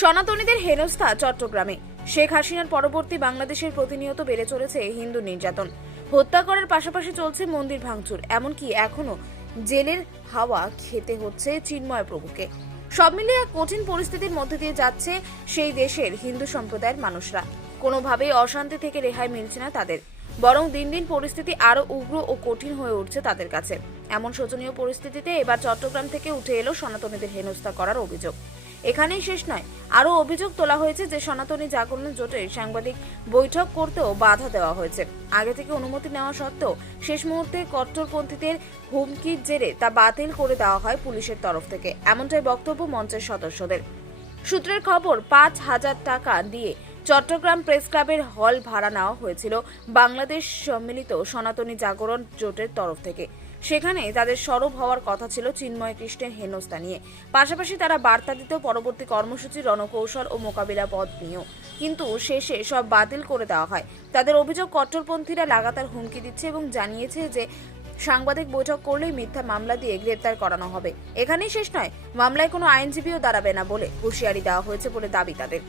সনাতনীদের হেনস্থা চট্টগ্রামে। শেখ হাসিনার পরবর্তী বাংলাদেশের প্রতিনিয়ত বেড়ে চলেছে হিন্দু নির্যাতন, হত্যা করার পাশাপাশি চলছে মন্দির ভাঙচুর, এমনকি এখনো জেলের হাওয়া খেতে হচ্ছে চিন্ময় প্রভুকে। সব মিলিয়ে এক কঠিন পরিস্থিতির মধ্যে দিয়ে যাচ্ছে সেই দেশের হিন্দু সম্প্রদায়ের মানুষরা। কোনোভাবেই অশান্তি থেকে রেহাই মিলছে না তাদের, বরং দিন দিন পরিস্থিতি আরো উগ্র ও কঠিন হয়ে উঠছে তাদের কাছে। এমন শোচনীয় পরিস্থিতিতে এবার চট্টগ্রাম থেকে উঠে এলো সনাতনীদের হেনস্থা করার অভিযোগ। এখানেই শেষ নয়, আরো অভিযোগ তোলা হয়েছে যে সনাতনী জাগরণ জোটে সাংবাদিক বৈঠক করতেও বাধা দেওয়া হয়েছে। আগে থেকে অনুমতি নেওয়া সত্ত্বেও শেষ মুহূর্তে কট্টরপন্থীদের হুমকির জেরে তা বাতিল করে দেওয়া হয় পুলিশের তরফ থেকে, এমনটাই বক্তব্য মঞ্চের সদস্যদের। সূত্রের খবর, 5,000 টাকা দিয়ে চট্টগ্রাম প্রেস ক্লাবের হল ভাড়া নেওয়া হয়েছিল বাংলাদেশ সম্মিলিত সনাতনী জাগরণ জোটের তরফ থেকে। সেখানে তাদের সরব হওয়ার কথা ছিল চিন্ময় কৃষ্ণের হেনস্থা নিয়ে, পাশাপাশি তারা বার্তা দিত পরবর্তী কর্মসূচি, রণকৌশল ও মোকাবিলা পথ নিয়েও। কিন্তু শেষে সব বাতিল করে দেওয়া হয়। তাদের অভিযোগ, কট্টরপন্থীরা লাগাতার হুমকি দিচ্ছে এবং জানিয়েছে যে সাংবাদিক বৈঠক করলেই মিথ্যা মামলা দিয়ে গ্রেপ্তার করানো হবে। এখানেই শেষ নয়, মামলায় কোনো আইনজীবীও দাঁড়াবে না বলে হুঁশিয়ারি দেওয়া হয়েছে বলে দাবি তাদের।